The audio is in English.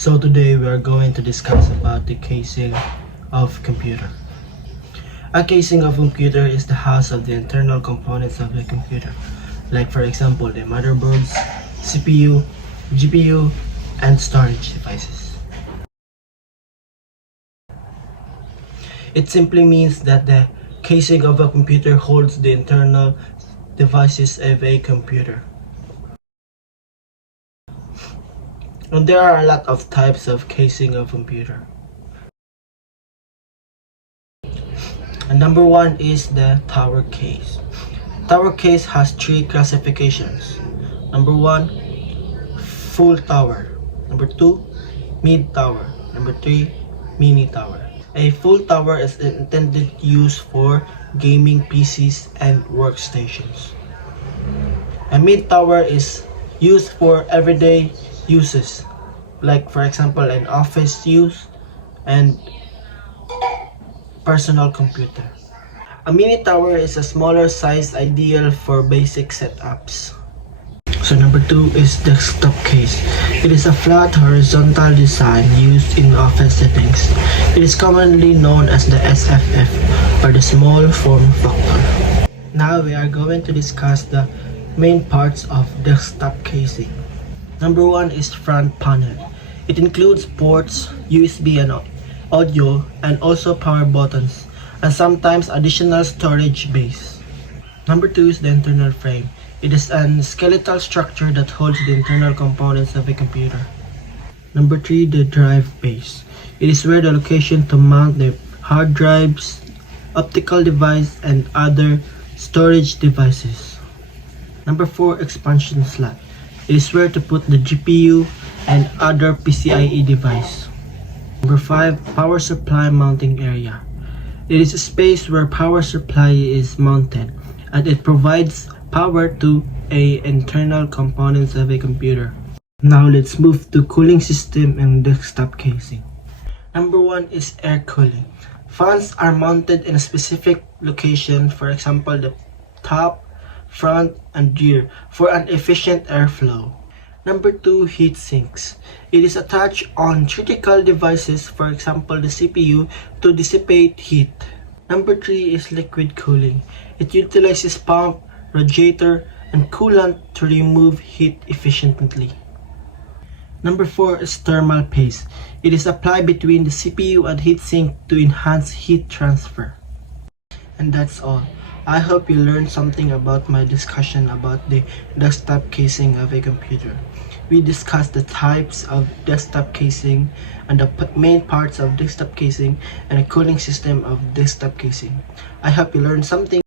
So today we are going to discuss about the casing of computer. A casing of computer is the house of the internal components of the computer, like for example the motherboards, CPU, GPU, and storage devices. It simply means that the casing of a computer holds the internal devices of a computer. And there are a lot of types of casing of computer. And number one is the tower case. Tower case has three classifications. Number one, full tower. Number two, mid tower. Number three, mini tower. A full tower is intended use for gaming PCs and workstations. A mid tower is used for everyday uses, like for example an office use and personal computer. A mini tower is a smaller size ideal for basic setups. So number two is desktop case. It is a flat horizontal design used in office settings. It is commonly known as the SFF or the small form factor. Now we are going to discuss the main parts of desktop casing. Number one is front panel. It includes ports, USB and audio, and also power buttons, and sometimes additional storage base. Number two is the internal frame. It is a skeletal structure that holds the internal components of a computer. Number three, the drive base. It is where the location to mount the hard drives, optical device, and other storage devices. Number four, expansion slot. It is where to put the GPU and other PCIe device. Number five, power supply mounting area. It is a space where power supply is mounted, and it provides power to a internal components of a computer. Now let's move to cooling system and desktop casing. Number one is air cooling. Fans are mounted in a specific location, for example the top, front, and rear for an efficient airflow. Number two, heat sinks. It is attached on critical devices, for example the CPU, to dissipate heat. Number three is liquid cooling. It utilizes pump, radiator, and coolant to remove heat efficiently. Number four is thermal paste. It is applied between the CPU and heatsink to enhance heat transfer. And that's all. I hope you learned something about my discussion about the desktop casing of a computer. We discussed the types of desktop casing and the main parts of desktop casing and a cooling system of desktop casing. I hope you learned something.